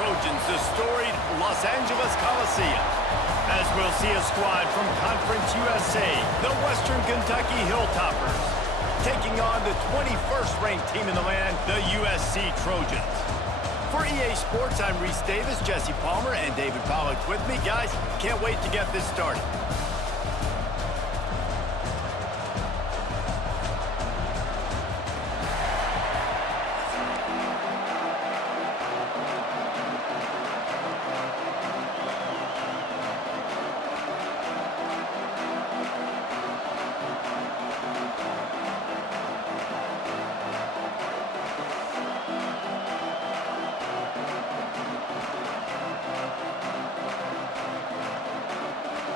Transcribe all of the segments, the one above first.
Trojans, the storied Los Angeles Coliseum, as we'll see a squad from Conference USA, the Western Kentucky Hilltoppers, taking on the 21st ranked team in the land, the USC Trojans. For EA Sports, I'm Reese Davis, Jesse Palmer, and David Pollack with me. Guys, can't wait to get this started.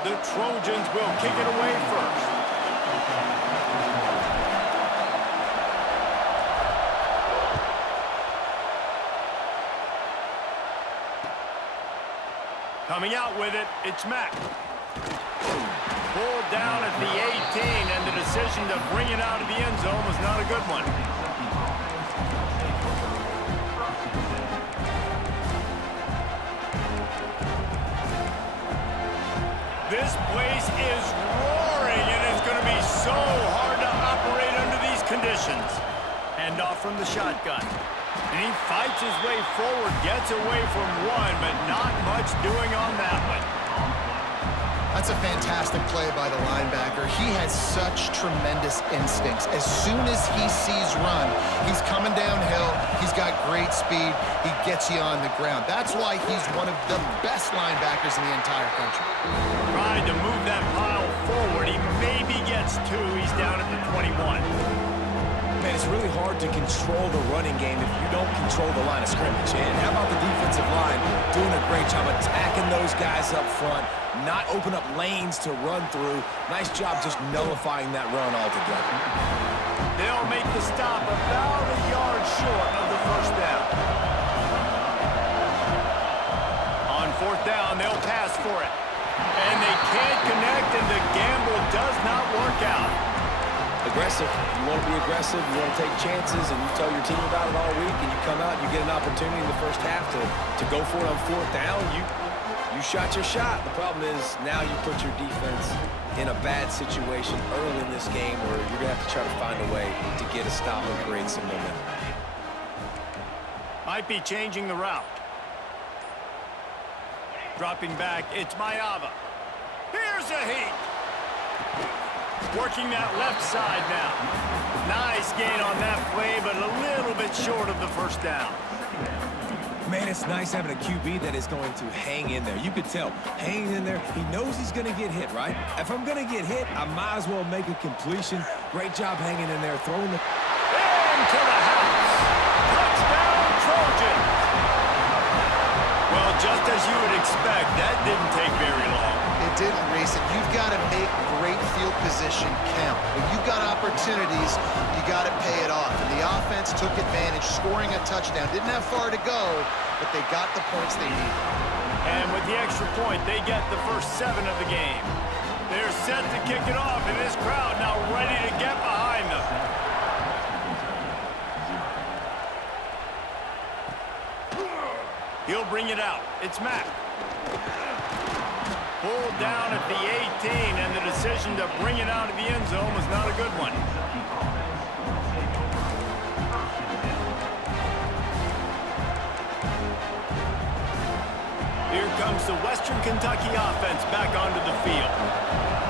The Trojans will kick it away first. Coming out with it, it's Mack. Pulled down at the 18, and the decision to bring it out of the end zone was not a good one. This place is roaring, and it's going to be so hard to operate under these conditions. Hand off from the shotgun. And he fights his way forward, gets away from one, but not much doing on that one. That's a fantastic play by the linebacker. He has such tremendous instincts. As soon as he sees run, he's coming downhill. He's got great speed. He gets you on the ground. That's why he's one of the best linebackers in the entire country. Trying to move that pile forward. He maybe gets two. He's down at the 21. Man, it's really hard to control the running game if you don't control the line of scrimmage. And how about the defensive line doing a great job attacking those guys up front, not open up lanes to run through. Nice job just nullifying that run altogether. They'll make the stop about a yard short of the first down. On fourth down, they'll pass for it. And they can't connect, and the gamble does not work out. Aggressive. You want to be aggressive, you want to take chances, and you tell your team about it all week, and you come out, you get an opportunity in the first half to go for it on fourth down. You shot your shot. The problem is now you put your defense in a bad situation early in this game where you're going to have to try to find a way to get a stop and create some momentum. Might be changing the route. Dropping back, it's Mayava. Here's a heat. Working that left side now. Nice gain on that play, but a little bit short of the first down. Man, it's nice having a QB that is going to hang in there. You could tell, hanging in there, he knows he's going to get hit, right? If I'm going to get hit, I might as well make a completion. Great job hanging in there, throwing the... Into the house. Touchdown, Trojans. Well, just as you would expect, that didn't take very long. It didn't, Reese. You've got to make great field position count. When you've got opportunities, you got to pay it off. And the offense took advantage, scoring a touchdown. Didn't have far to go, but they got the points they needed. And with the extra point, they get the first 7 of the game. They're set to kick it off, and this crowd now ready to get behind them. He'll bring it out. It's Mack. Pulled down at the 18, and the decision to bring it out of the end zone was not a good one. Here comes the Western Kentucky offense back onto the field.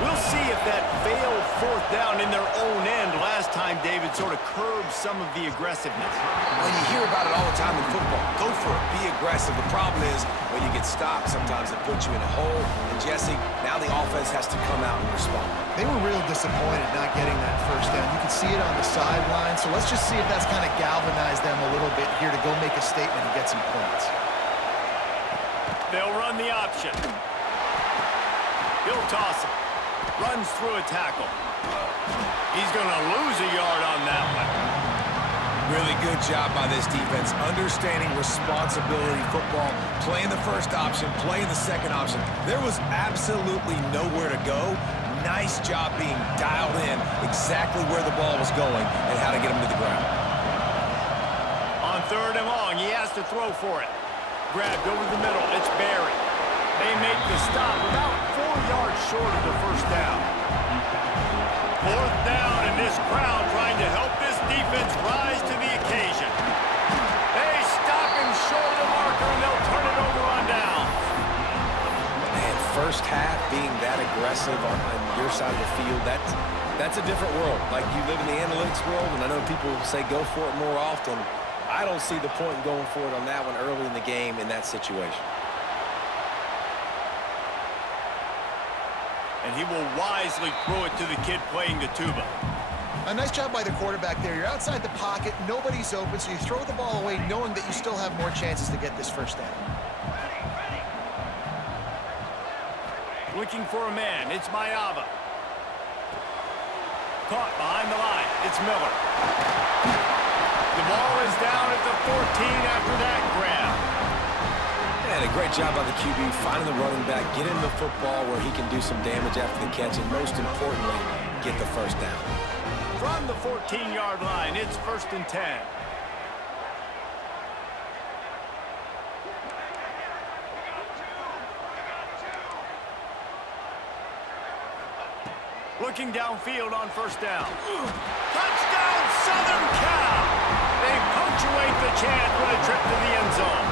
We'll see if that failed fourth down in their own end last time, David, sort of curbed some of the aggressiveness. Well, you hear about it all the time in football. Go for it. Be aggressive. The problem is when you get stopped, sometimes it puts you in a hole. And, Jesse, now the offense has to come out and respond. They were real disappointed not getting that first down. You can see it on the sideline. So let's just see if that's kind of galvanized them a little bit here to go make a statement and get some points. They'll run the option. He'll toss it. Runs through a tackle. He's going to lose a yard on that one. Really good job by this defense, understanding responsibility football, playing the first option, playing the second option. There was absolutely nowhere to go. Nice job being dialed in exactly where the ball was going and how to get him to the ground. On third and long, he has to throw for it. grabbed over the middle. It's Barry. They make the stop about 4 yards short of the first down. Fourth down, and this crowd trying to help this defense rise to the occasion. They stop him short of the marker, and they'll turn it over on downs. Man, first half being that aggressive on your side of the field, that's a different world. Like, you live in the analytics world, and I know people say go for it more often. I don't see the point in going for it on that one early in the game in that situation. And he will wisely throw it to the kid playing the tuba. A nice job by the quarterback there. You're outside the pocket, nobody's open, so you throw the ball away knowing that you still have more chances to get this first down. Looking for a man, it's Mayava. Caught behind the line, it's Miller. The ball is down at the 14 after that grab. And a great job by the QB finding the running back, get him the football where he can do some damage after the catch, and most importantly, get the first down. From the 14-yard line, it's 1st and 10. Looking downfield on 1st down. Touchdown, Southern Cal! They punctuate the chant with a trip to the end zone.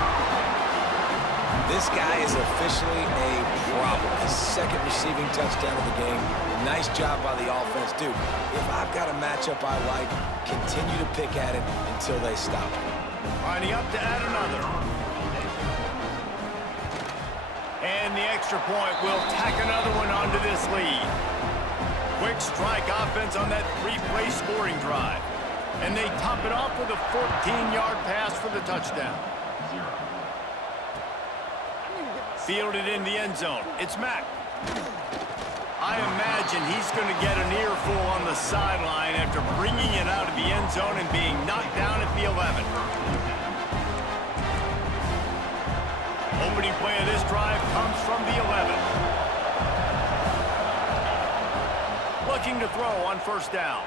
This guy is officially a problem. His second receiving touchdown of the game. Nice job by the offense. Dude, if I've got a matchup I like, continue to pick at it until they stop it. Lining up to add another. And the extra point will tack another one onto this lead. Quick strike offense on that 3-play scoring drive. And they top it off with a 14-yard pass for the touchdown. Fielded in the end zone. It's Mack. I imagine he's going to get an earful on the sideline after bringing it out of the end zone and being knocked down at the 11. Opening play of this drive comes from the 11. Looking to throw on 1st down.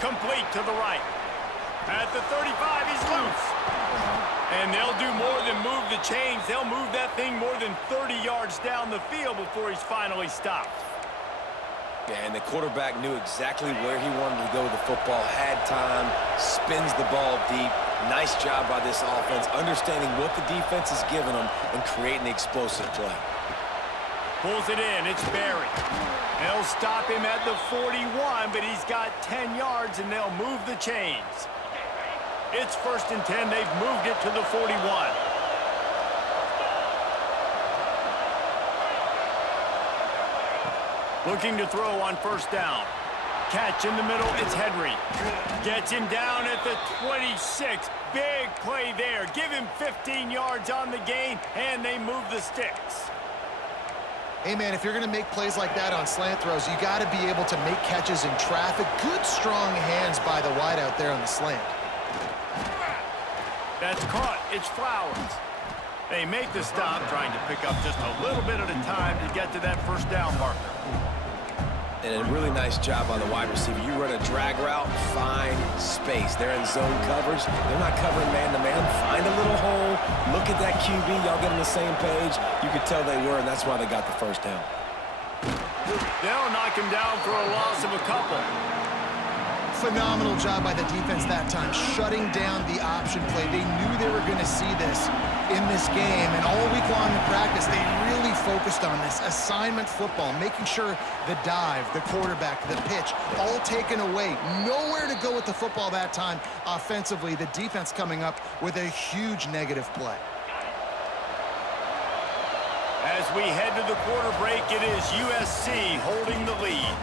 Complete to the right. At the 35, he's loose. And they'll do more than move the chains. They'll move that thing more than 30 yards down the field before he's finally stopped. Yeah, and the quarterback knew exactly where he wanted to go with the football, had time, spins the ball deep. Nice job by this offense, understanding what the defense is giving them and creating the explosive play. Pulls it in, it's Barry. They'll stop him at the 41, but he's got 10 yards, and they'll move the chains. It's 1st and 10. They've moved it to the 41. Looking to throw on 1st down. Catch in the middle. It's Henry. Gets him down at the 26. Big play there. Give him 15 yards on the gain, and they move the sticks. Hey, man, if you're going to make plays like that on slant throws, you got to be able to make catches in traffic. Good, strong hands by the wide out there on the slant. That's caught. It's Flowers. They make the stop, trying to pick up just a little bit at a time to get to that 1st down marker. And a really nice job by the wide receiver. You run a drag route, find space. They're in zone coverage. They're not covering man-to-man. Find a little hole. Look at that QB. Y'all get on the same page. You could tell they were, and that's why they got the 1st down. They'll knock him down for a loss of a couple. Phenomenal job by the defense that time, shutting down the option play. They knew they were going to see this in this game, and all week long in practice, they really focused on this assignment football, making sure the dive, the quarterback, the pitch, all taken away. Nowhere to go with the football that time offensively. The defense coming up with a huge negative play. As we head to the quarter break, it is USC holding the lead.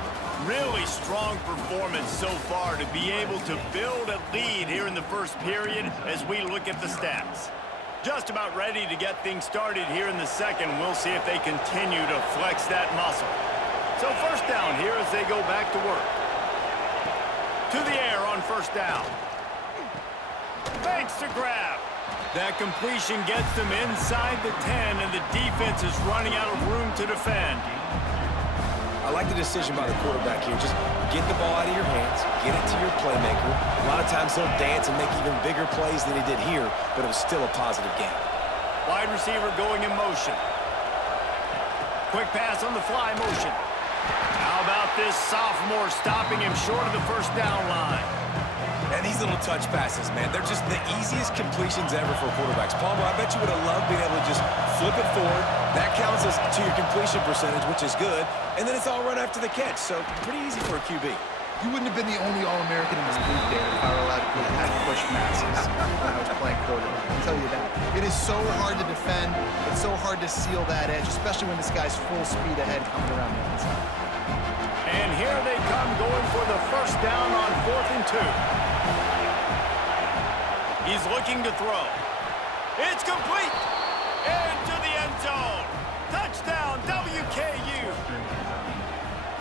Really strong performance so far to be able to build a lead here in the first period as we look at the stats. Just about ready to get things started here in the second. We'll see if they continue to flex that muscle. So 1st down here as they go back to work. To the air on 1st down. Fakes to grab. That completion gets them inside the 10, and the defense is running out of room to defend. I like the decision by the quarterback here. Just get the ball out of your hands, get it to your playmaker. A lot of times he'll dance and make even bigger plays than he did here, but it was still a positive game. Wide receiver going in motion. Quick pass on the fly motion. How about this sophomore stopping him short of the first down line? And these little touch passes, man, they're just the easiest completions ever for quarterbacks. Palmer, I bet you would have loved being able to just flip it forward. That counts as to your completion percentage, which is good. And then it's all right after the catch, so pretty easy for a QB. You wouldn't have been the only All-American in this booth, David, if I were allowed to have push passes when I was playing quarterback. I'll tell you that. It is so hard to defend. It's so hard to seal that edge, especially when this guy's full speed ahead coming around the inside. And here they come going for the first down on 4th and 2. He's looking to throw. It's complete. Into the end zone. Touchdown, WKU.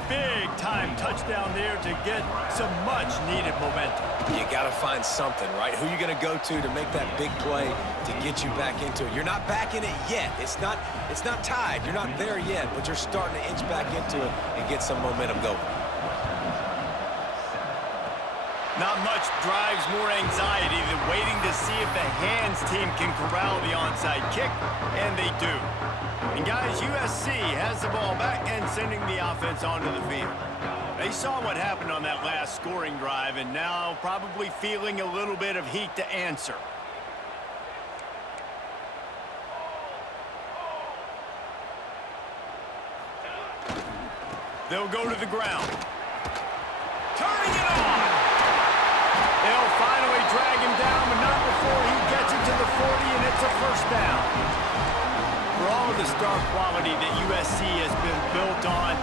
Big-time touchdown there to get some much-needed momentum. You got to find something, right? Who you going to go to make that big play to get you back into it? You're not back in it yet. It's not tied. You're not there yet, but you're starting to inch back into it and get some momentum going. Not much drives more anxiety than waiting to see if the hands team can corral the onside kick, and they do. And guys, USC has the ball back and sending the offense onto the field. They saw what happened on that last scoring drive, and now probably feeling a little bit of heat to answer. They'll go to the ground. Turning it on! They'll finally drag him down, but not before he gets it to the 40, and it's a first down. For all of the star quality that USC has been built on,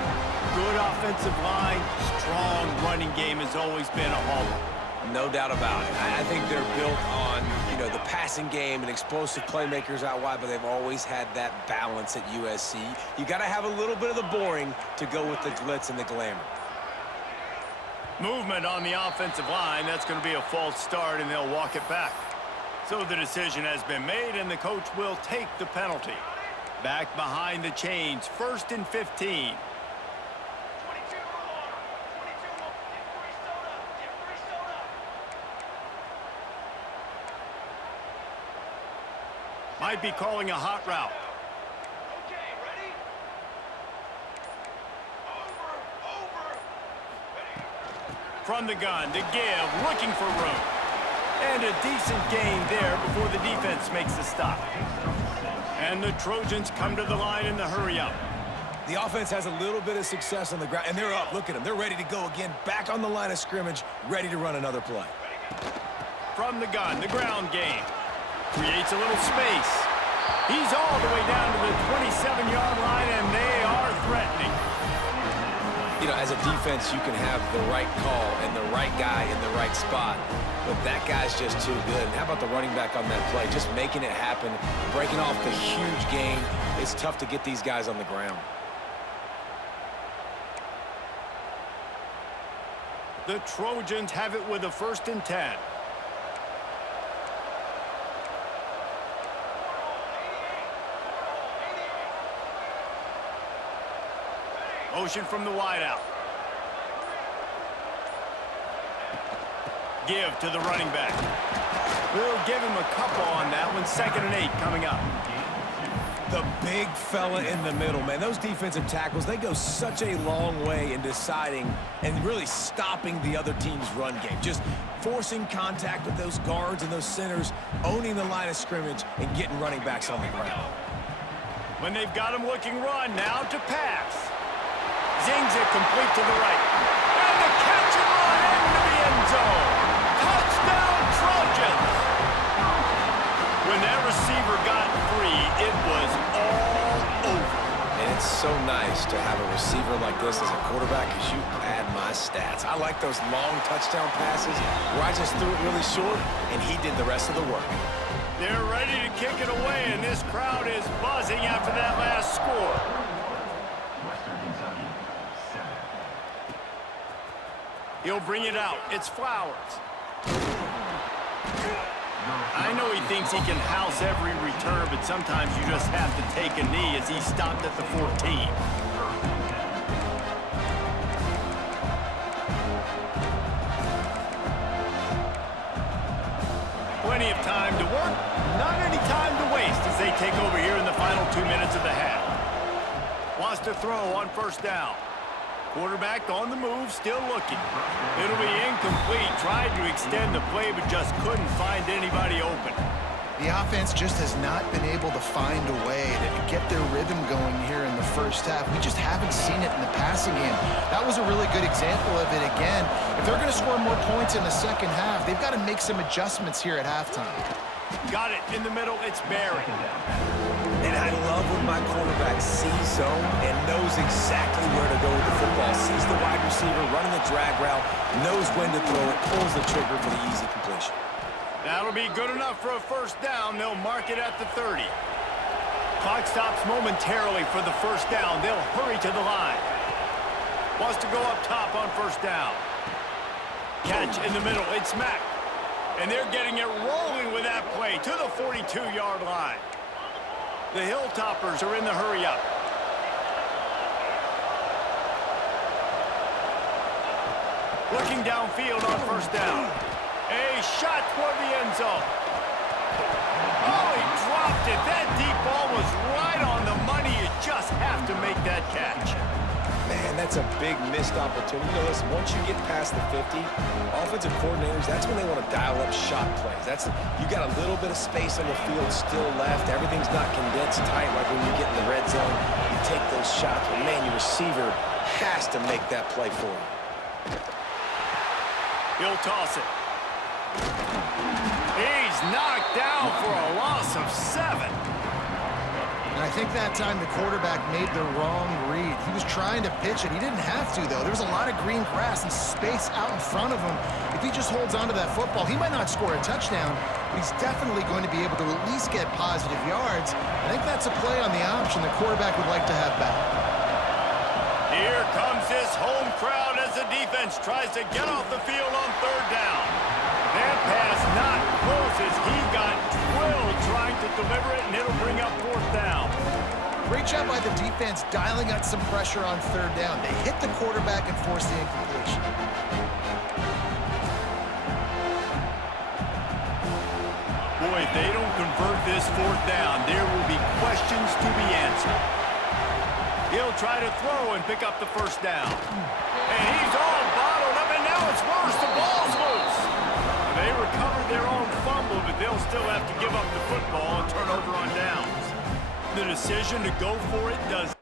good offensive line, strong running game has always been a hallmark. No doubt about it. I think they're built on, the passing game and explosive playmakers out wide, but they've always had that balance at USC. You got to have a little bit of the boring to go with the glitz and the glamour. Movement on the offensive line. That's going to be a false start, and they'll walk it back. So the decision has been made, and the coach will take the penalty. Back behind the chains, 1st and 15. Might be calling a hot route. Okay, ready? From the gun to give, looking for room. And a decent gain there before the defense makes the stop. And the Trojans come to the line in the hurry-up. The offense has a little bit of success on the ground, and they're up. Look at them. They're ready to go again, back on the line of scrimmage, ready to run another play. From the gun, the ground game. Creates a little space. He's all the way down to the 27-yard line, and they are threatening. As a defense, you can have the right call and the right guy in the right spot, but that guy's just too good. And how about the running back on that play? Just making it happen, breaking off the huge gain. It's tough to get these guys on the ground. The Trojans have it with a 1st and 10. Motion from the wideout. Give to the running back. We'll give him a couple on that one. 2nd and 8 coming up. The big fella in the middle, man. Those defensive tackles, they go such a long way in deciding and really stopping the other team's run game. Just forcing contact with those guards and those centers, owning the line of scrimmage, and getting running backs on the ground. When they've got him looking run, now to pass. Zings it complete to the right. And the catch and run into the end zone. Touchdown, Trojans! When that receiver got free, it was all over. And it's so nice to have a receiver like this as a quarterback because you pad my stats. I like those long touchdown passes where I just threw it really short and he did the rest of the work. They're ready to kick it away, and this crowd is buzzing after that last score. He'll bring it out. It's Flowers. I know he thinks he can house every return, but sometimes you just have to take a knee as he stopped at the 14. they take over here in the final 2 minutes of the half. Wants to throw on first down. Quarterback on the move, still looking. It'll be incomplete. Tried to extend the play, but just couldn't find anybody open. The offense just has not been able to find a way to get their rhythm going here in the first half. We just haven't seen it in the passing game. That was a really good example of it again. If they're going to score more points in the second half, they've got to make some adjustments here at halftime. Got it in the middle. It's Barry. And I love when my quarterback sees zone and knows exactly where to go with the football. Sees the wide receiver running the drag route, knows when to throw it, pulls the trigger for the easy completion. That'll be good enough for a first down. They'll mark it at the 30. Clock stops momentarily for the first down. They'll hurry to the line. Wants to go up top on first down. Catch in the middle. It's Mack. And they're getting it rolling with that play to the 42-yard line. The Hilltoppers are in the hurry-up. Looking downfield on first down. A shot toward the end zone. Oh, he dropped it. That deep ball was right on the money. You just have to make that catch. Man, that's a big missed opportunity. You know, listen, once you get past the 50, offensive coordinators, that's when they want to dial up shot plays. You got a little bit of space on the field still left. Everything's not condensed tight like when you get in the red zone. You take those shots, but man, your receiver has to make that play for you. He'll toss it. He's knocked down for a loss of 7. And I think that time the quarterback made the wrong read. He was trying to pitch it. He didn't have to, though. There was a lot of green grass and space out in front of him. If he just holds onto that football, he might not score a touchdown, but he's definitely going to be able to at least get positive yards. I think that's a play on the option the quarterback would like to have back. Here comes this home crowd as the defense tries to get off the field on third down. That pass not close as he got drilled trying to deliver it, and it'll bring up fourth down. Great job by the defense dialing up some pressure on third down. They hit the quarterback and forced the incompletion. Boy, if they don't convert this fourth down, there will be questions to be answered. He'll try to throw and pick up the first down. And he's all bottled up, and now it's worse. The ball's loose. They recovered their own fumble, but they'll still have to give up the football and turn over on downs. The decision to go for it does.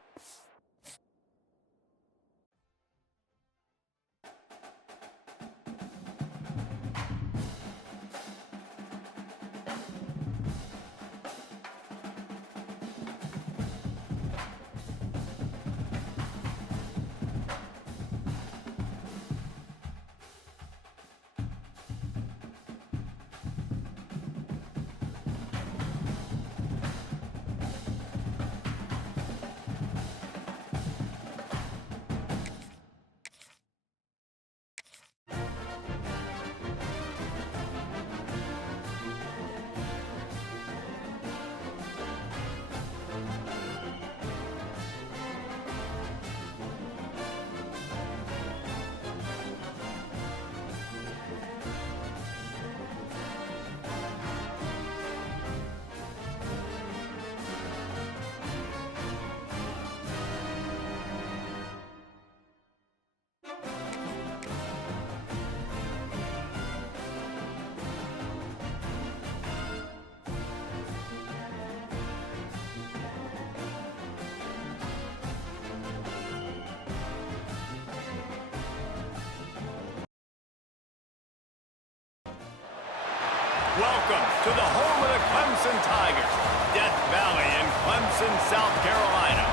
Welcome to the home of the Clemson Tigers, Death Valley in Clemson, South Carolina.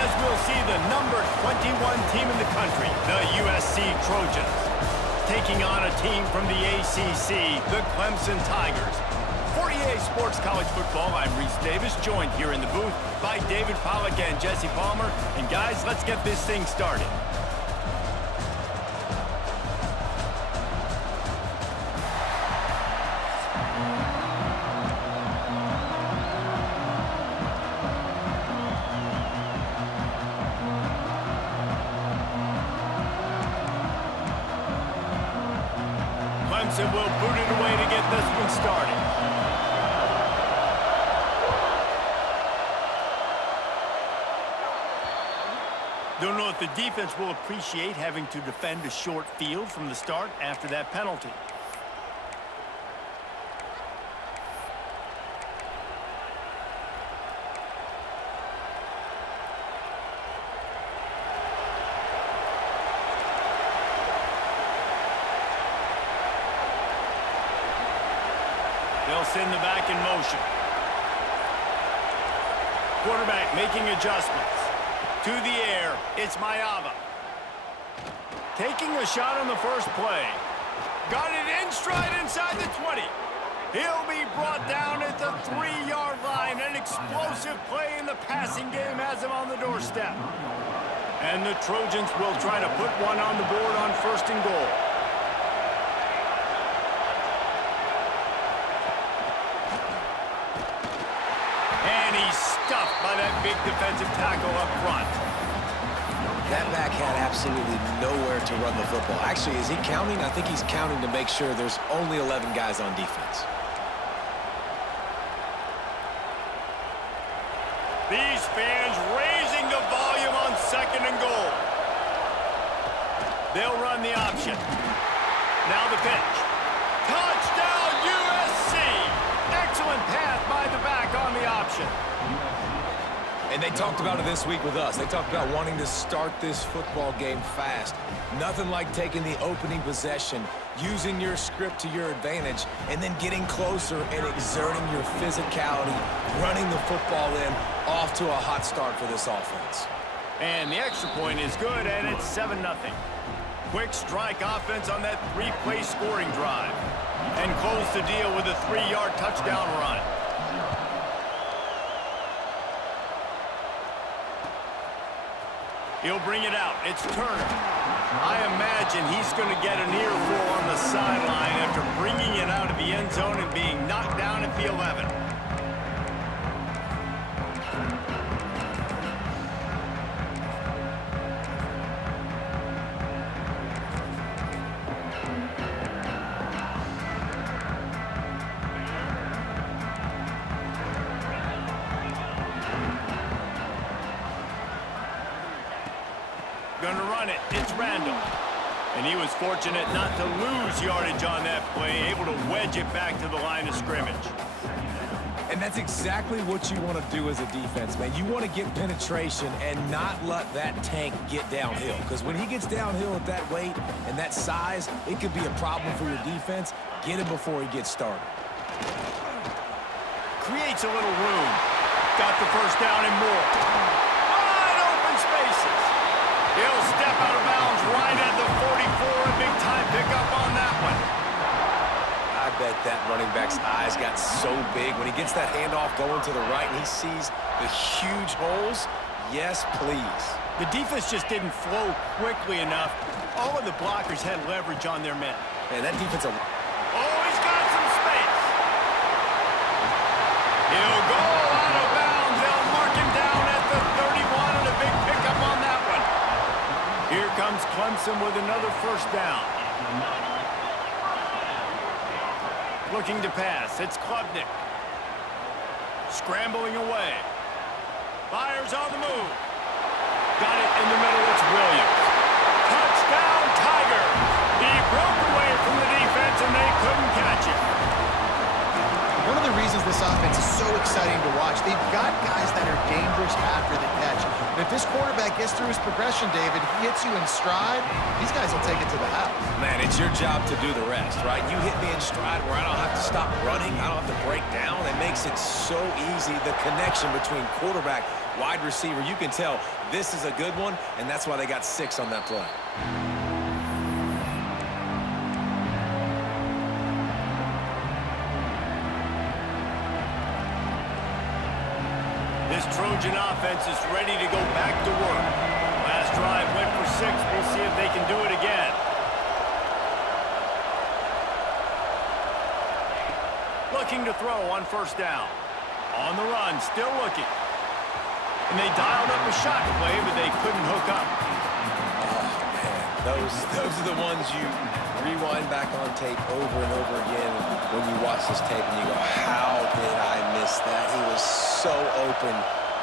As we'll see the number 21 team in the country, the USC Trojans, taking on a team from the ACC, the Clemson Tigers. For EA Sports College Football, I'm Reese Davis, joined here in the booth by David Pollack and Jesse Palmer. And guys, let's get this thing started. Clemson will boot it away to get this one started. Don't know if the defense will appreciate having to defend a short field from the start after that penalty. They'll send the back in motion. Quarterback making adjustments. To the air, it's Mayava. Taking a shot on the first play. Got it in stride inside the 20. He'll be brought down at the 3-yard line. An explosive play in the passing game has him on the doorstep. And the Trojans will try to put one on the board on 1st and goal. Stuffed by that big defensive tackle up front. That back had absolutely nowhere to run the football. Actually, is he counting? I think he's counting to make sure there's only 11 guys on defense. These fans raising the volume on 2nd and goal. They'll run the option. Now the pitch. Touchdown USC! Excellent pass by the back on the option. And they talked about it this week with us. They talked about wanting to start this football game fast. Nothing like taking the opening possession, using your script to your advantage, and then getting closer and exerting your physicality, running the football in, off to a hot start for this offense. And the extra point is good, and it's 7-0. Quick strike offense on that 3-play scoring drive. And close the deal with a 3-yard touchdown run. He'll bring it out. It's Turner. I imagine he's going to get an earful on the sideline after bringing it out of the end zone and being knocked down at the 11. Gonna run it. It's Randall. And he was fortunate not to lose yardage on that play, able to wedge it back to the line of scrimmage. And that's exactly what you want to do as a defense, man. You want to get penetration and not let that tank get downhill. Because when he gets downhill at that weight and that size, it could be a problem for your defense. Get him before he gets started. Creates a little room. Got the first down and more. Wide open spaces. He'll step out of bounds right at the 44. A big-time pickup on that one. I bet that running back's eyes got so big when he gets that handoff going to the right and he sees the huge holes. Yes, please. The defense just didn't flow quickly enough. All of the blockers had leverage on their men. Man, that defense... Oh, he's got some space. He'll go out of bounds. They'll mark him down at the 31 and a big pickup on that one. Here comes Clemson with another first down. Looking to pass. It's Klubnik. Scrambling away. Fires on the move. Got it in the middle. It's Williams. Touchdown, Tigers. He broke away from the defense, and they couldn't catch him. One of the reasons this offense is so exciting to watch, they've got guys that are dangerous after the catch. And if this quarterback gets through his progression, David, he hits you in stride, these guys will take it to the house. Man, it's your job to do the rest, right? You hit me in stride where I don't have to stop running. I don't have to break down. It makes it so easy. The connection between quarterback, wide receiver, you can tell this is a good one, and that's why they got 6 on that play. This Trojan offense is ready to go back to work. Last drive went for 6. We'll see if they can do it again. Looking to throw on first down. On the run, still looking. And they dialed up a shot play, but they couldn't hook up. Oh, man. Those are the ones you rewind back on tape over and over again when you watch this tape and you go, how did I miss that? He was so open.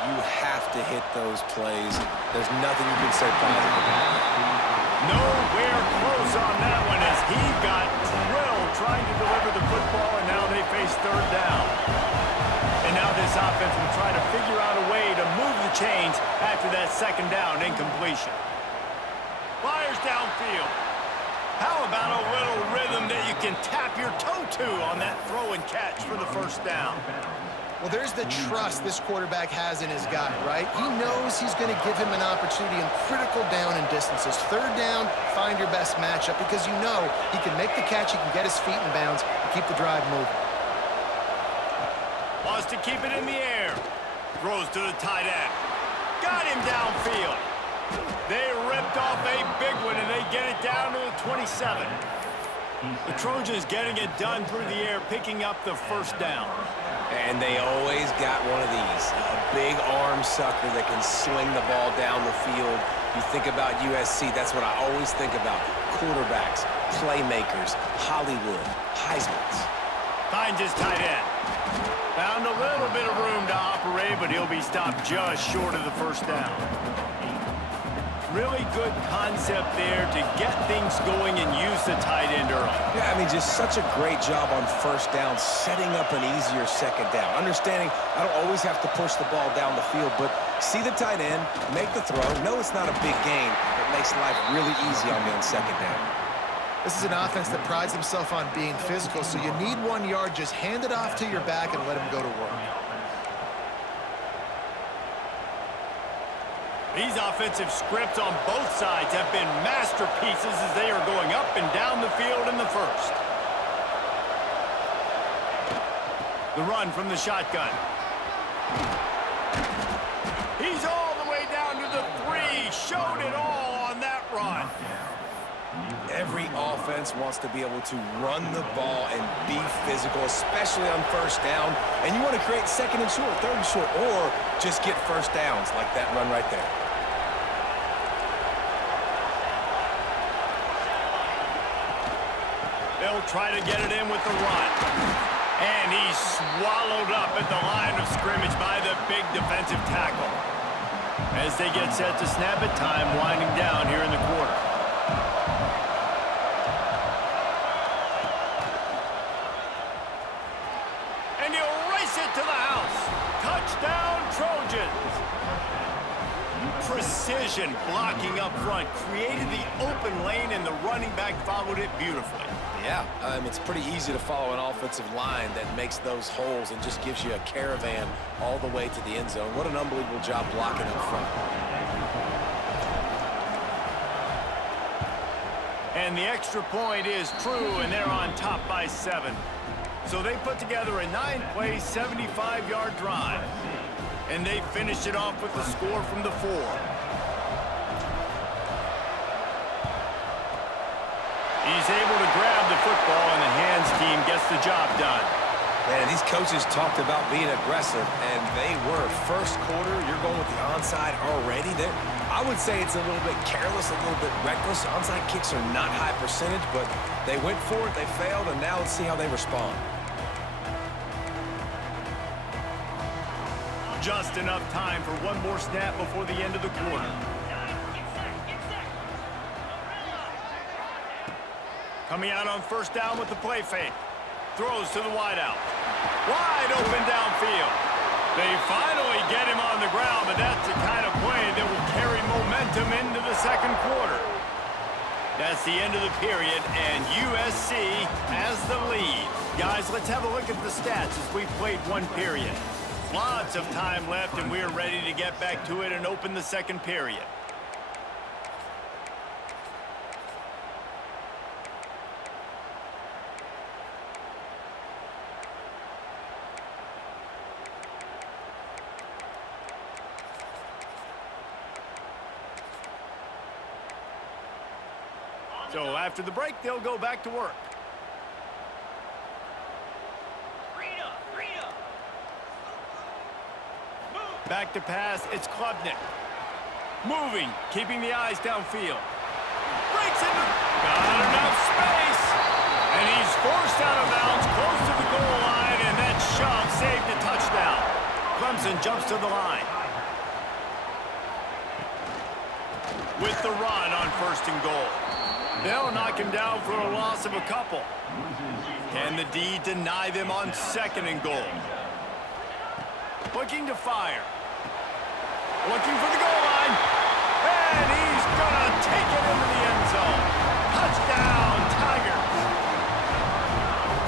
You have to hit those plays. There's nothing you can say positive about it. Nowhere close on that one as he got drilled trying to deliver the football, and now they face third down. And now this offense will try to figure out a way to move the chains after that second down incompletion. Fires downfield. How about a little rhythm that you can tap your toe to on that throw and catch for the first down? Well, there's the trust this quarterback has in his guy, right? He knows he's going to give him an opportunity in critical down and distances. Third down, find your best matchup because you know he can make the catch, he can get his feet in bounds, and keep the drive moving. Wants to keep it in the air. Throws to the tight end. Got him downfield. They ripped off a big one, and they get it down to the 27. The Trojans getting it done through the air, picking up the first down. And they always got one of these, a big arm sucker that can swing the ball down the field. You think about USC, that's what I always think about. Quarterbacks, playmakers, Hollywood, Heismans. Finds his tight end. Found a little bit of room to operate, but he'll be stopped just short of the first down. Really good concept there to get things going and use the tight end early. Yeah, I mean, just such a great job on first down, setting up an easier second down. Understanding I don't always have to push the ball down the field, but see the tight end, make the throw. No, it's not a big gain. It makes life really easy on me on second down. This is an offense that prides himself on being physical, so you need 1 yard, just hand it off to your back and let him go to work. These offensive scripts on both sides have been masterpieces as they are going up and down the field in the first. The run from the shotgun. He's all the way down to the 3. Showed it all on that run. Every offense wants to be able to run the ball and be physical, especially on first down. And you want to create second and short, third and short, or just get first downs like that run right there. They'll try to get it in with the run. And he's swallowed up at the line of scrimmage by the big defensive tackle. As they get set to snap it, time winding down here in the quarter. And he'll race it to the house. Touchdown, Trojans. Precision blocking up front created the open lane, and the running back followed it beautifully. Yeah, it's pretty easy to follow an offensive line that makes those holes and just gives you a caravan all the way to the end zone. What an unbelievable job blocking up front. And the extra point is true, and they're on top by 7. So they put together a 9-play, 75-yard drive. And they finished it off with the score from the 4. He's able to grab the football, and the hands team gets the job done. Man, these coaches talked about being aggressive, and they were. First quarter, you're going with the onside already. I would say it's a little bit careless, a little bit reckless. Onside kicks are not high percentage, but they went for it, they failed, and now let's see how they respond. Just enough time for one more snap before the end of the quarter. Coming out on first down with the play fake. Throws to the wideout. Wide open downfield. They finally get him on the ground, but that's the kind of play that will carry momentum into the second quarter. That's the end of the period, and USC has the lead. Guys, let's have a look at the stats as we've played one period. Lots of time left, and we're ready to get back to it and open the second period. So after the break, they'll go back to work. Back to pass, it's Klubnik. Moving, keeping the eyes downfield. Breaks into, got enough space. And he's forced out of bounds, close to the goal line, and that shove saved a touchdown. Clemson jumps to the line. with the run on 1st and goal. They'll knock him down for a loss of a couple. Can the D deny them on 2nd and goal? Looking to fire. Looking for the goal line. And he's going to take it into the end zone. Touchdown, Tigers.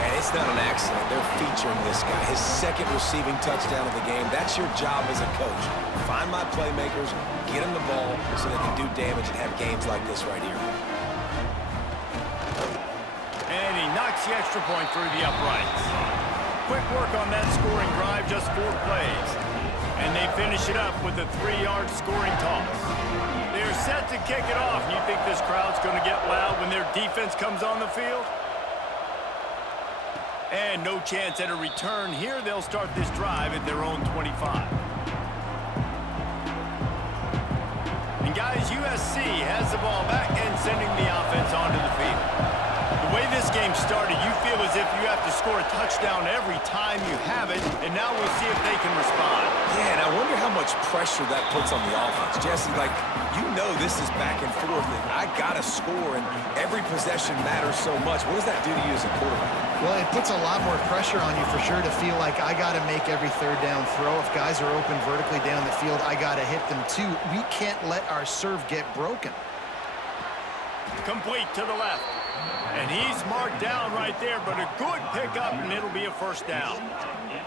And it's not an accident. They're featuring this guy. His 2nd receiving touchdown of the game. That's your job as a coach. Find my playmakers, get them the ball so they can do damage and have games like this right here. And he knocks the extra point through the uprights. Quick work on that scoring drive, just 4 plays. And they finish it up with a 3-yard scoring toss. They're set to kick it off. You think this crowd's going to get loud when their defense comes on the field? And no chance at a return here. They'll start this drive at their own 25. And guys, USC has the ball back and sending the offense onto the field. The way this game started, you feel as if you have to score a touchdown every time you have it, and now we'll see if they can respond. Yeah, and I wonder how much pressure that puts on the offense. Jesse, like, you know this is back and forth, and I got to score, and every possession matters so much. What does that do to you as a quarterback? Well, it puts a lot more pressure on you for sure to feel like I got to make every 3rd down throw. If guys are open vertically down the field, I got to hit them too. We can't let our serve get broken. Complete to the left. And he's marked down right there, but a good pickup, and it'll be a 1st down.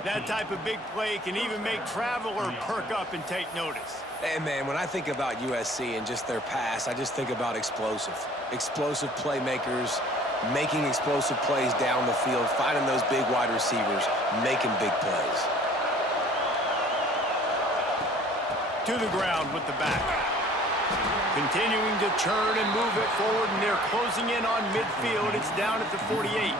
That type of big play can even make Traveler perk up and take notice. And, man, when I think about USC and just their pass, I just think about explosive. Explosive playmakers, making explosive plays down the field, finding those big wide receivers, making big plays. To the ground with the back. Continuing to churn and move it forward, and they're closing in on midfield. It's down at the 48.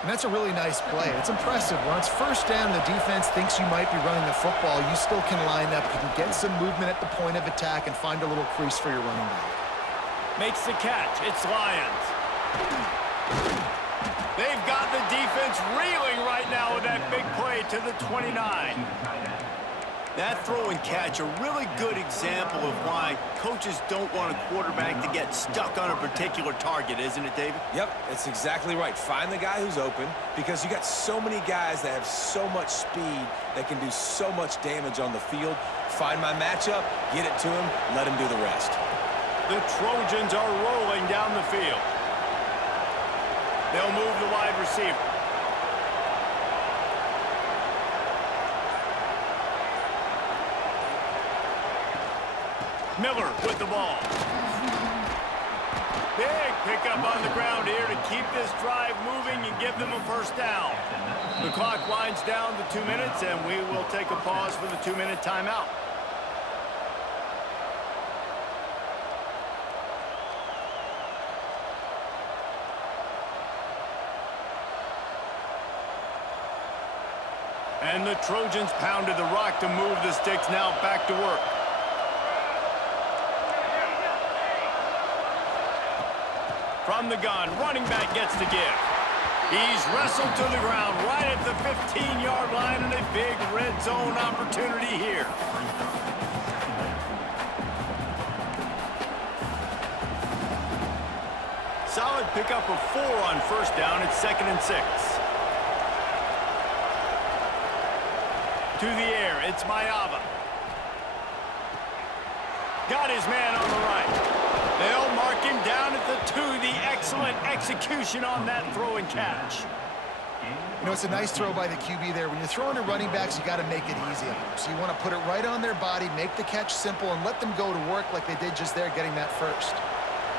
And that's a really nice play. It's impressive. When it's 1st down, the defense thinks you might be running the football. You still can line up. You can get some movement at the point of attack and find a little crease for your running back. Makes the catch. It's Lions. They've got the defense reeling right now with that big play to the 29. That throw and catch, a really good example of why coaches don't want a quarterback to get stuck on a particular target, isn't it, David? Yep, that's exactly right. Find the guy who's open, because you got so many guys that have so much speed that can do so much damage on the field. Find my matchup, get it to him, let him do the rest. The Trojans are rolling down the field. They'll move the wide receiver. Miller with the ball. Big pickup on the ground here to keep this drive moving and give them a 1st down. The clock winds down to 2 minutes, and we will take a pause for the 2-minute timeout. And the Trojans pounded the rock to move the sticks, now back to work. From the gun, running back gets the give. He's wrestled to the ground right at the 15-yard line, and a big red zone opportunity here. Solid pickup of 4 on 1st down. It's 2nd and 6. To the air, it's Mayava. Got his man on the right. They'll mark him down at the 2. The excellent execution on that throw and catch. You know, it's a nice throw by the QB there. When you're throwing to running backs, you got to make it easy on them. So you want to put it right on their body, make the catch simple, and let them go to work like they did just there, getting that 1st.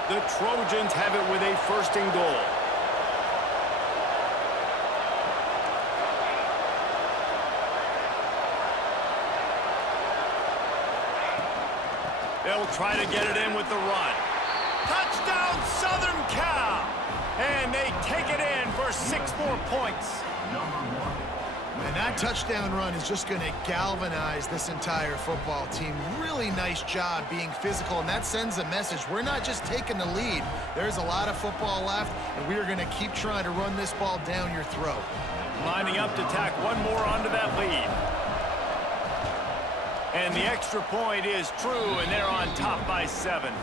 The Trojans have it with a 1st and goal. They'll try to get it in with the run. Touchdown, Southern Cal! And they take it in for 6 more points. And that touchdown run is just going to galvanize this entire football team. Really nice job being physical, and that sends a message. We're not just taking the lead. There's a lot of football left, and we are going to keep trying to run this ball down your throat. Lining up to tack one more onto that lead. And the extra point is true, and they're on top by 7.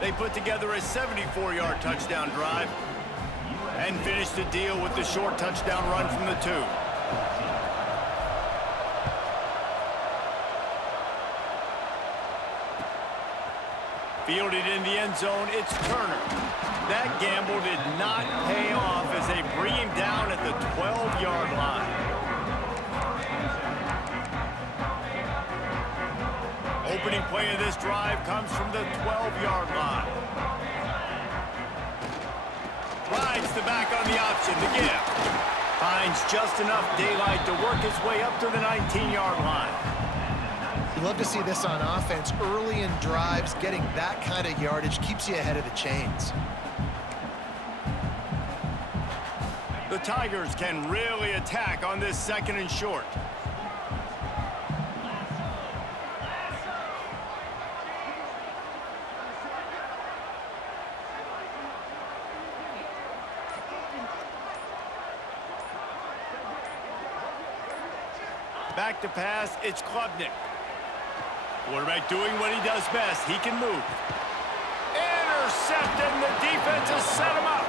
They put together a 74-yard touchdown drive and finished the deal with the short touchdown run from the 2. Fielded in the end zone, it's Turner. That gamble did not pay off as they bring him down at the 12-yard line. Opening play of this drive comes from the 12-yard line. Rides the back on the option, the give. Finds just enough daylight to work his way up to the 19-yard line. You love to see this on offense. Early in drives, getting that kind of yardage keeps you ahead of the chains. The Tigers can really attack on this 2nd and short. Back to pass, it's Klubnik. Quarterback doing what he does best. He can move. Intercepted, and the defense has set him up.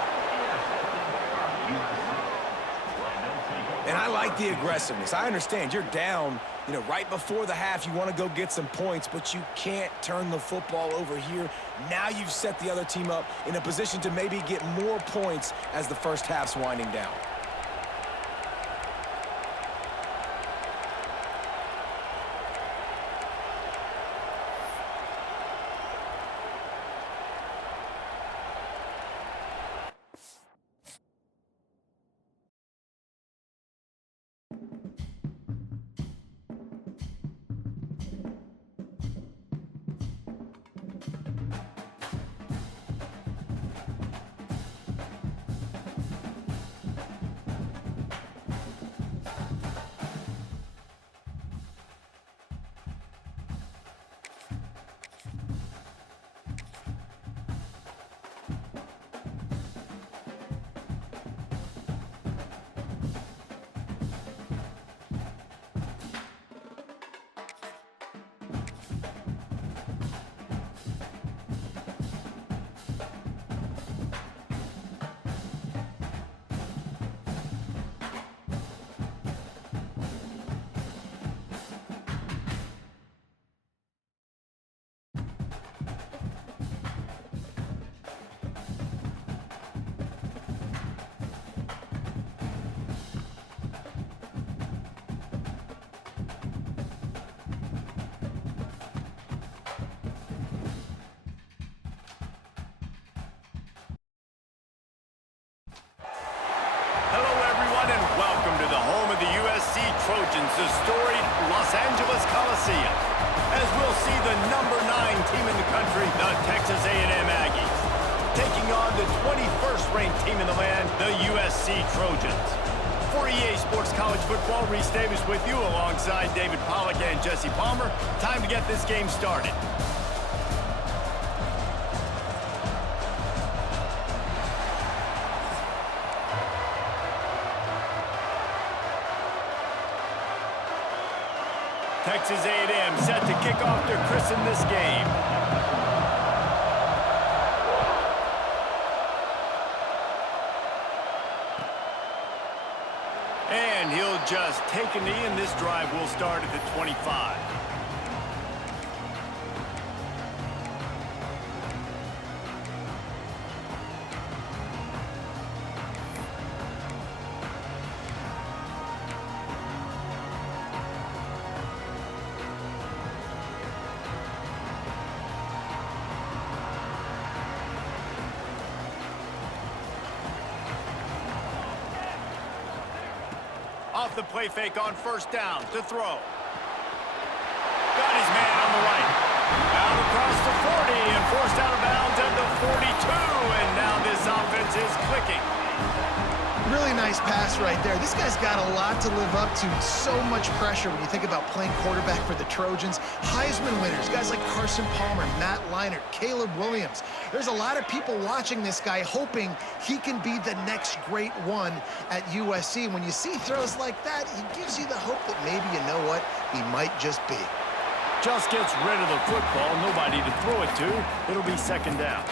And I like the aggressiveness. I understand you're down, right before the half. You want to go get some points, but you can't turn the football over here. Now you've set the other team up in a position to maybe get more points as the first half's winding down. Trojans, the storied Los Angeles Coliseum, as we'll see the number 9 team in the country, the Texas A&M Aggies, taking on the 21st ranked team in the land, the USC Trojans. For EA Sports College Football, Reese Davis with you alongside David Pollack and Jesse Palmer. Time to get this game started. Texas A&M set to kick off to christen this game. And he'll just take a knee, and this drive will start at the 25. Off the play fake on first down to throw. Got his man on the right. Out across the 40 and forced out of bounds at the 42. And now this offense is clicking. Really nice pass right there. This guy's got a lot to live up to. So much pressure when you think about playing quarterback for the Trojans. Heisman winners, guys like Carson Palmer, Matt Leinart, Caleb Williams. There's a lot of people watching this guy hoping he can be the next great one at USC. When you see throws like that, he gives you the hope that maybe, you know what, he might just be. Just gets rid of the football. Nobody to throw it to. It'll be second down.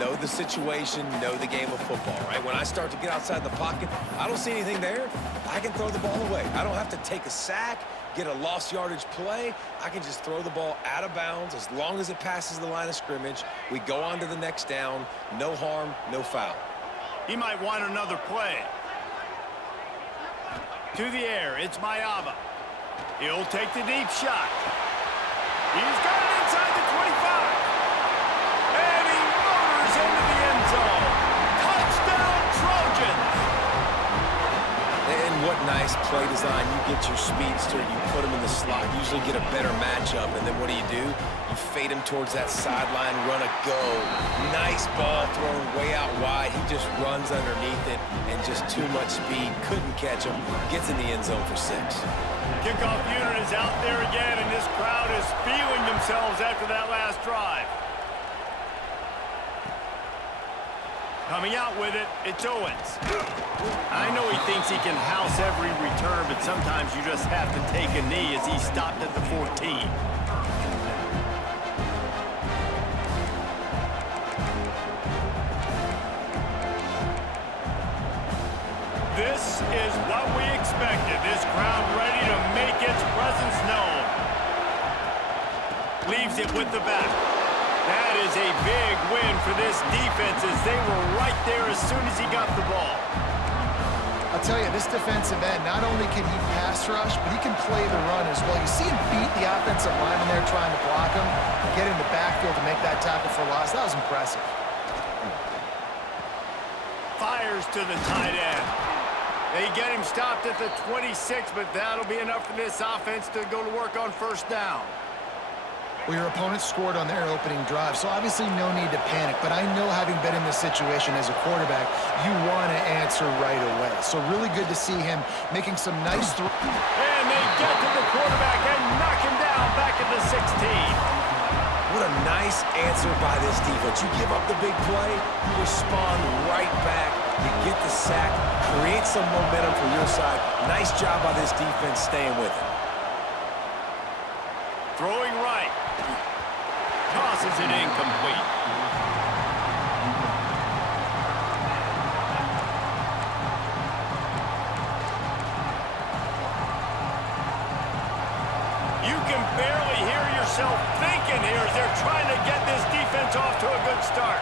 Know the situation, know the game of football, right? When I start to get outside the pocket, I don't see anything there. I can throw the ball away. I don't have to take a sack, get a lost yardage play. I can just throw the ball out of bounds as long as it passes the line of scrimmage. We go on to the next down. No harm, no foul. He might want another play. To the air, it's Mayava. He'll take the deep shot. He's got it inside the 25. And he motors into the end zone. Touchdown, Trojans! And what nice play design. You get your speedster, you put him in the slot, usually get a better matchup, and then what do? You fade him towards that sideline, run a go. Nice ball thrown way out wide. He just runs underneath it, and just too much speed. Couldn't catch him. Gets in the end zone for 6. Kickoff unit is out there again, and this crowd is feeling themselves after that last drive. Coming out with it, it's Owens. I know he thinks he can house every return, but sometimes you just have to take a knee as he stopped at the 14. This is what we expected. This crowd ready to make its presence known. Leaves it with the back. That is a big win for this defense as they were right there as soon as he got the ball. I'll tell you, this defensive end, not only can he pass rush, but he can play the run as well. You see him beat the offensive lineman there trying to block him, get in the backfield to make that tackle for loss. That was impressive. Fires to the tight end. They get him stopped at the 26, but that'll be enough for this offense to go to work on first down. Well, your opponent scored on their opening drive, so obviously no need to panic. But I know, having been in this situation as a quarterback, you want to answer right away. So really good to see him making some nice throws. And they get to the quarterback and knock him down back at the 16. What a nice answer by this defense. You give up the big play, you respond right back. You get the sack, create some momentum for your side. Nice job by this defense staying with it. Throwing right. Tosses it incomplete. You can barely hear yourself thinking here as they're trying to get this defense off to a good start.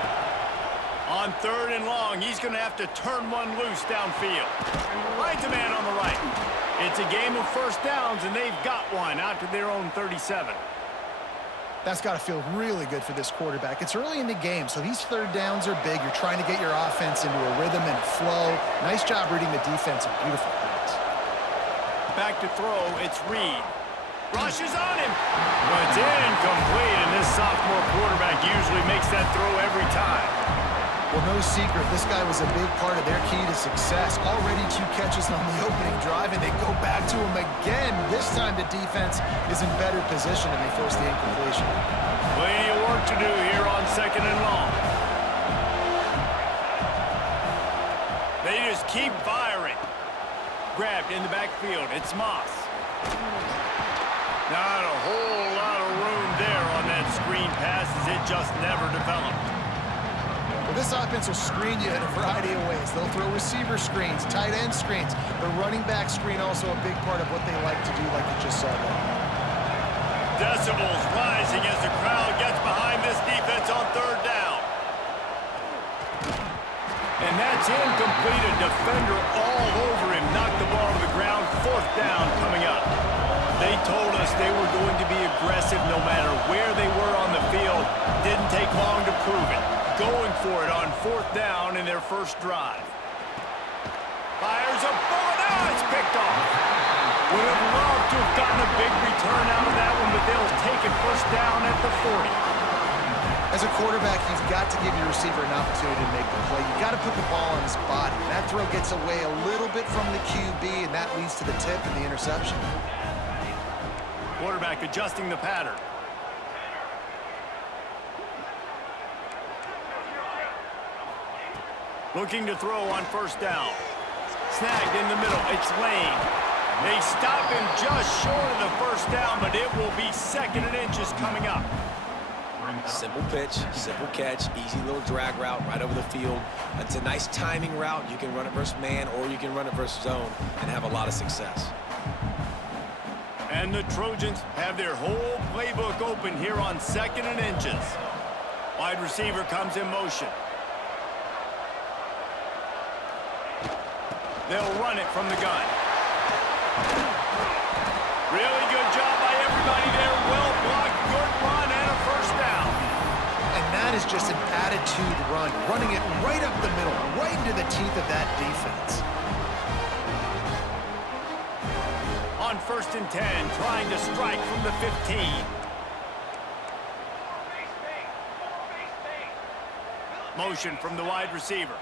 On 3rd and long, he's going to have to turn one loose downfield. Finds a man on the right. It's a game of first downs, and they've got one out to their own 37. That's got to feel really good for this quarterback. It's early in the game, so these 3rd downs are big. You're trying to get your offense into a rhythm and a flow. Nice job reading the defense. A beautiful pass. Back to throw, it's Reed. Rushes on him. But it's incomplete, and this sophomore quarterback usually makes that throw every time. Well, no secret, this guy was a big part of their key to success. Already 2 catches on the opening drive, and they go back to him again. This time the defense is in better position, and they force the incompletion. Plenty of work to do here on 2nd and long. They just keep firing. Grabbed in the backfield. It's Moss. Not a whole lot of room there on that screen pass as it just never developed. Well, this offense will screen you in a variety of ways. They'll throw receiver screens, tight end screens. The running back screen also a big part of what they like to do, like you just saw there. Decibels rising as the crowd gets behind this defense on 3rd down. And that's incomplete. A defender all over him. Knocked the ball to the ground. 4th down coming up. They told us they were going to be aggressive no matter where they were on the field. Didn't take long to prove it. Going for it on 4th down in their first drive. Fires a bullet. Oh, it's picked off. Would have loved to have gotten a big return out of that one, but they'll take it first down at the 40. As a quarterback, you've got to give your receiver an opportunity to make the play. You've got to put the ball on his body. That throw gets away a little bit from the QB, and that leads to the tip and the interception. Quarterback adjusting the pattern. Looking to throw on 1st down. Snagged in the middle. It's Lane. They stop him just short of the first down, but it will be 2nd and inches coming up. Simple pitch, simple catch, easy little drag route right over the field. It's a nice timing route. You can run it versus man or you can run it versus zone and have a lot of success. And the Trojans have their whole playbook open here on 2nd and inches. Wide receiver comes in motion. They'll run it from the gun. Really good job by everybody there. Well blocked, good run, and a first down. And that is just an attitude run, running it right up the middle, right into the teeth of that defense. On 1st and 10, trying to strike from the 15. Motion from the wide receiver.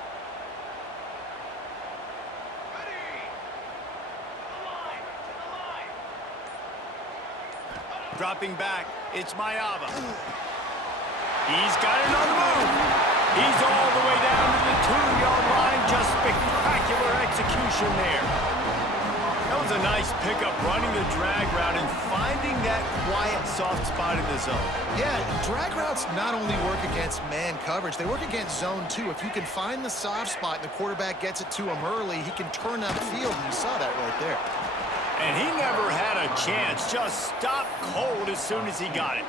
Dropping back, it's Mayava. He's got it on the move. He's all the way down to the 2-yard line. Just spectacular execution there. That was a nice pickup, running the drag route and finding that quiet, soft spot in the zone. Yeah, drag routes not only work against man coverage, they work against zone too. If you can find the soft spot and the quarterback gets it to him early, he can turn upfield, and you saw that right there. And he never had a chance, just stopped cold as soon as he got it.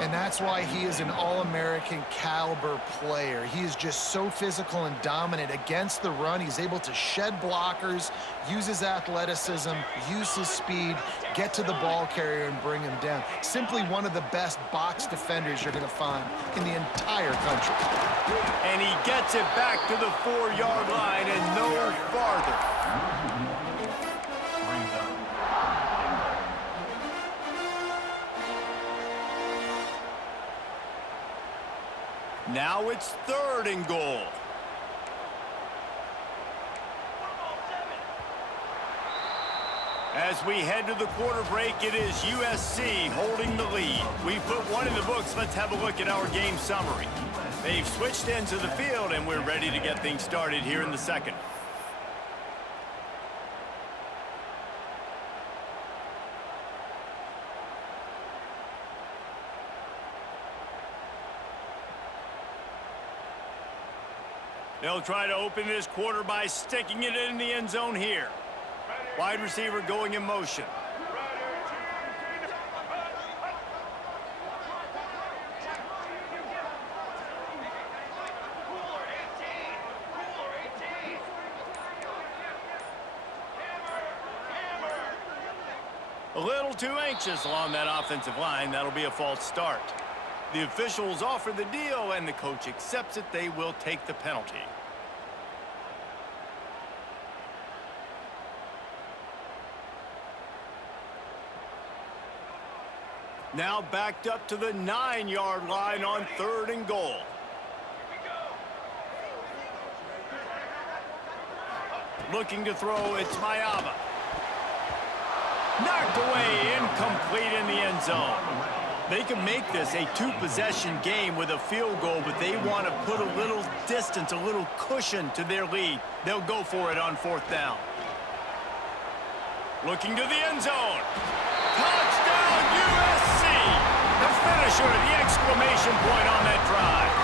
And that's why he is an All-American caliber player. He is just so physical and dominant against the run. He's able to shed blockers, use his athleticism, use his speed, get to the ball carrier and bring him down. Simply one of the best box defenders you're going to find in the entire country. And he gets it back to the 4-yard line and no farther. Now it's 3rd and goal. As we head to the quarter break, it is USC holding the lead. We've put one in the books. Let's have a look at our game summary. They've switched into the field, and we're ready to get things started here in the 2nd. They'll try to open this quarter by sticking it in the end zone here. Wide receiver going in motion. A little too anxious along that offensive line. That'll be a false start. The officials offer the deal, and the coach accepts it. They will take the penalty. Now backed up to the 9-yard line on 3rd and goal. Looking to throw, it's Mayava. Knocked away, incomplete in the end zone. They can make this a 2-possession game with a field goal, but they want to put a little distance, a little cushion to their lead. They'll go for it on 4th down. Looking to the end zone. Touchdown, USC! The finisher, the exclamation point on that drive.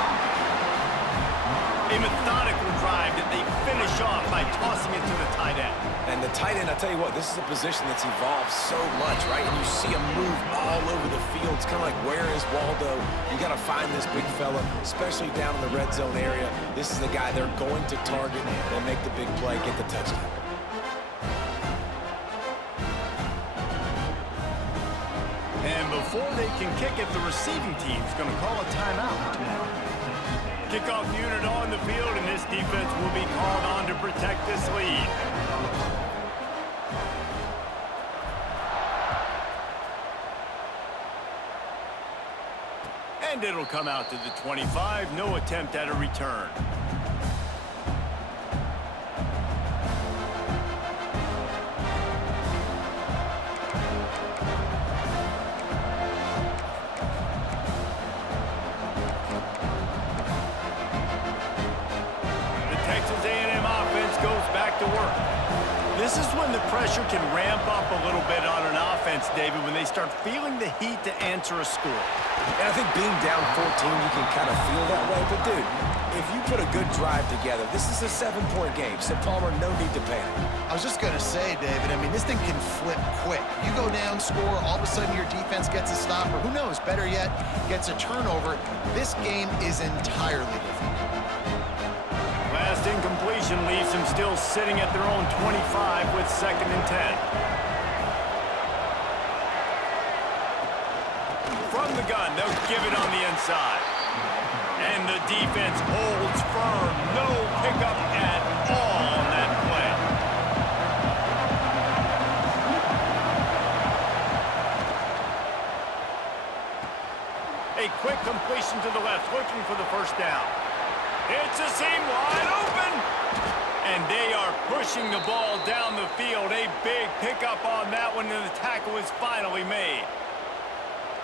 A methodical drive that they finish off by tossing it to the tight end. And the tight end, I tell you what, this is a position that's evolved so much, right? And you see him move all over the field. It's kind of like, where is Waldo? You got to find this big fella, especially down in the red zone area. This is the guy they're going to target and make the big play, get the touchdown. And before they can kick it, the receiving team's going to call a timeout. Kickoff unit on the field, and this defense will be called on to protect this lead. And it'll come out to the 25. No attempt at a return. This is when the pressure can ramp up a little bit on an offense, David, when they start feeling the heat to answer a score. And I think being down 14, you can kind of feel that way. But, dude, if you put a good drive together, this is a 7-point game. So, Palmer, no need to panic. I was just going to say, David, I mean, this thing can flip quick. You go down, score, all of a sudden your defense gets a stop, or who knows, better yet, gets a turnover. This game is entirely different. Last incompletion leaves them still sitting at their own 25 with 2nd and 10. From the gun, they'll give it on the inside. And the defense holds firm. No pickup at all on that play. A quick completion to the left, looking for the first down. It's a seam wide open. And they are pushing the ball down the field. A big pickup on that one, and the tackle is finally made.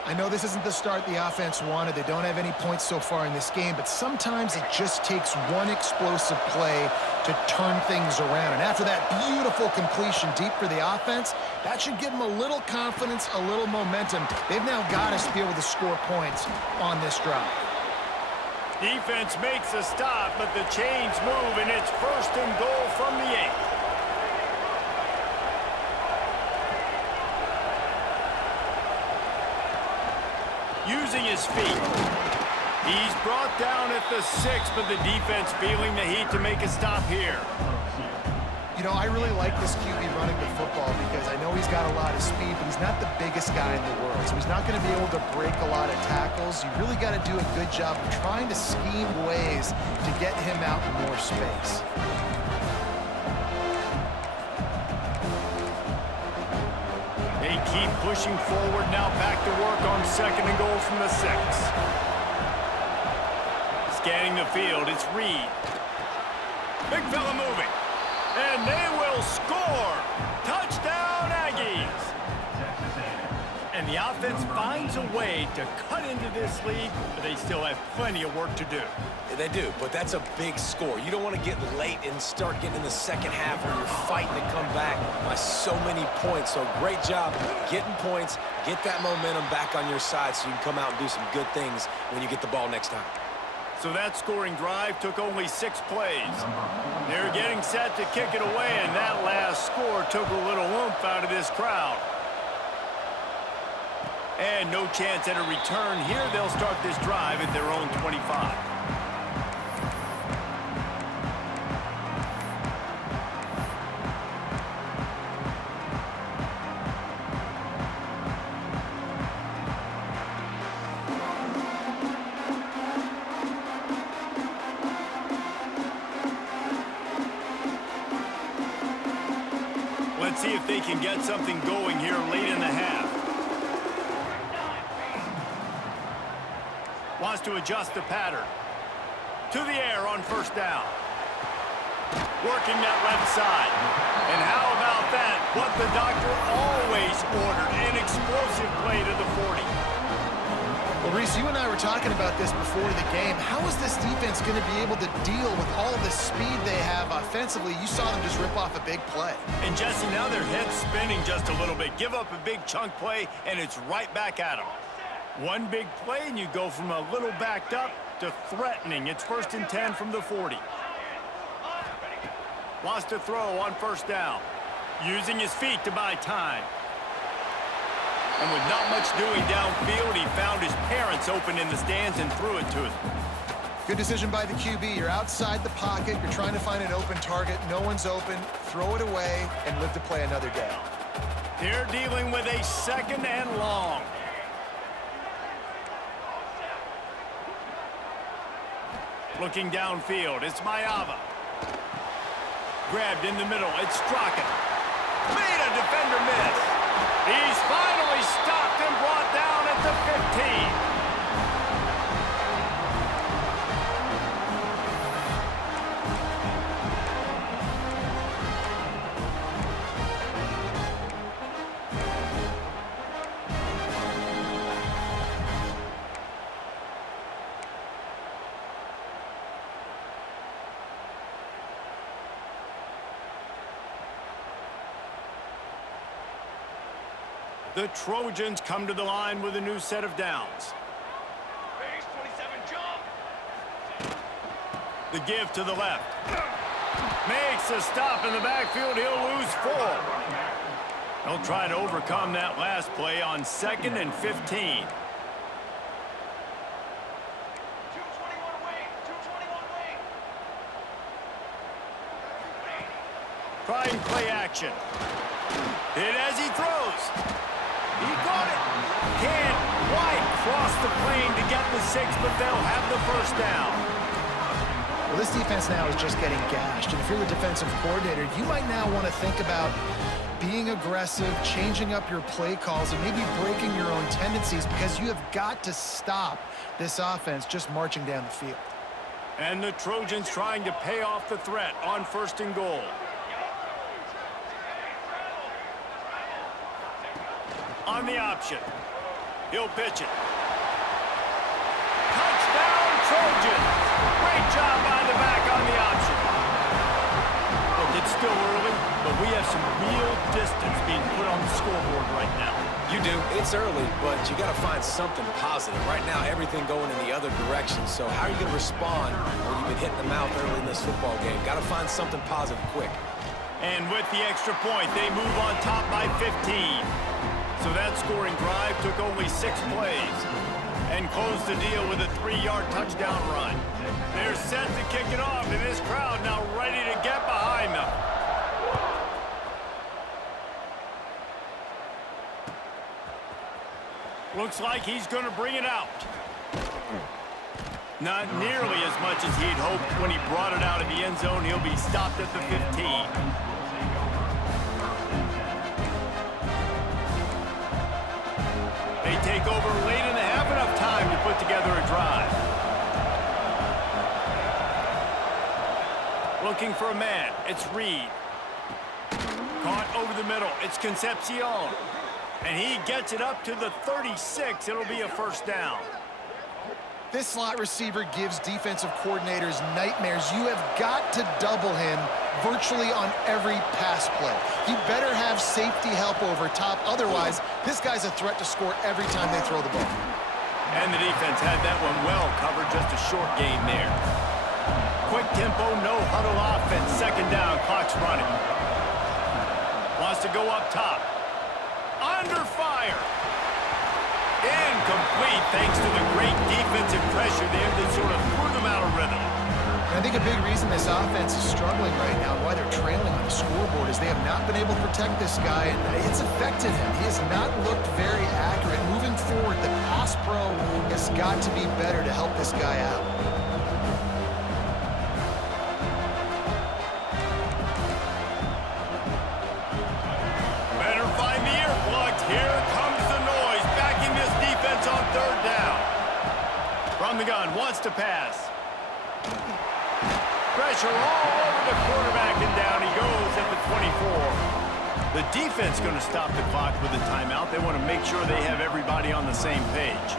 I know this isn't the start the offense wanted. They don't have any points so far in this game, but sometimes it just takes one explosive play to turn things around. And after that beautiful completion deep for the offense, that should give them a little confidence, a little momentum. They've now got to be able to score points on this drive. Defense makes a stop, but the chains move, and it's 1st and goal from the 8. Using his feet. He's brought down at the 6, but the defense feeling the heat to make a stop here. You know, I really like this QB running the football because I know he's got a lot of speed, but he's not the biggest guy in the world, so he's not going to be able to break a lot of tackles. You really got to do a good job of trying to scheme ways to get him out in more space. They keep pushing forward now, back to work on 2nd and goal from the 6. Scanning the field, it's Reed. Big fella moving. And they will score! Touchdown, Aggies! And the offense finds a way to cut into this lead, but they still have plenty of work to do. They do, but that's a big score. You don't want to get late and start getting in the second half where you're fighting to come back by so many points. So great job getting points, get that momentum back on your side so you can come out and do some good things when you get the ball next time. So that scoring drive took only 6 plays. They're getting set to kick it away, and that last score took a little oomph out of this crowd. And no chance at a return here. They'll start this drive at their own 25. Let's see if they can get something going here late in the half. Wants to adjust the pattern. To the air on 1st down. Working that left side. And how about that? What the doctor always ordered. An explosive play to the 40. Well, Reese, you and I were talking about this before the game. How is this defense going to be able to deal with all the speed they have offensively? You saw them just rip off a big play. And Jesse, now their head's spinning just a little bit. Give up a big chunk play, and it's right back at them. One big play, and you go from a little backed up to threatening. It's 1st and 10 from the 40. Wants to throw on 1st down. Using his feet to buy time. And with not much doing downfield, he found his parents open in the stands and threw it to them. Good decision by the QB. You're outside the pocket. You're trying to find an open target. No one's open. Throw it away and live to play another day. They're dealing with a 2nd and long. Looking downfield, it's Mayava. Grabbed in the middle, it's Straka. Made a defender miss. He's finally stopped and brought down at the 15. The Trojans come to the line with a new set of downs. Base 27, jump. The give to the left. Makes a stop in the backfield. He'll lose 4. They'll try to overcome that last play on 2nd and 15. 221 wing, 221 wing. Trying play action. Hit as he throws. He got it. Can't quite cross the plane to get the 6, but they'll have the first down. Well, this defense now is just getting gashed. And if you're the defensive coordinator, you might now want to think about being aggressive, changing up your play calls, and maybe breaking your own tendencies, because you have got to stop this offense just marching down the field. And the Trojans trying to pay off the threat on 1st and goal. On the option. He'll pitch it. Touchdown, Trojans! Great job by the back on the option. Look, it's still early, but we have some real distance being put on the scoreboard right now. You do. It's early, but you got to find something positive. Right now, everything going in the other direction. So how are you going to respond when you've been hitting the mouth early in this football game? Got to find something positive quick. And with the extra point, they move on top by 15. So that scoring drive took only 6 plays and closed the deal with a 3-yard touchdown run. They're set to kick it off, and this crowd now ready to get behind them. Looks like he's going to bring it out. Not nearly as much as he'd hoped when he brought it out of the end zone. He'll be stopped at the 15. They take over late in the half, enough time to put together a drive. Looking for a man. It's Reed. Caught over the middle. It's Concepcion. And he gets it up to the 36. It'll be a first down. This slot receiver gives defensive coordinators nightmares. You have got to double him virtually on every pass play. He better have safety help over top. Otherwise, this guy's a threat to score every time they throw the ball. And the defense had that one well covered. Just a short gain there. Quick tempo, no huddle offense. 2nd down, clock's running. Wants to go up top. Under fire. Incomplete thanks to the great defensive pressure there that sort of threw them out of rhythm. And I think a big reason this offense is struggling right now and why they're trailing on the scoreboard is they have not been able to protect this guy, and it's affected him. He has not looked very accurate. Moving forward, the pass pro has got to be better to help this guy out. Better find the earplugs. Here comes the noise. Backing this defense on 3rd down. From the gun, wants to pass. Pressure all over the quarterback, and down he goes at the 24. The defense going to stop the clock with a timeout. They want to make sure they have everybody on the same page.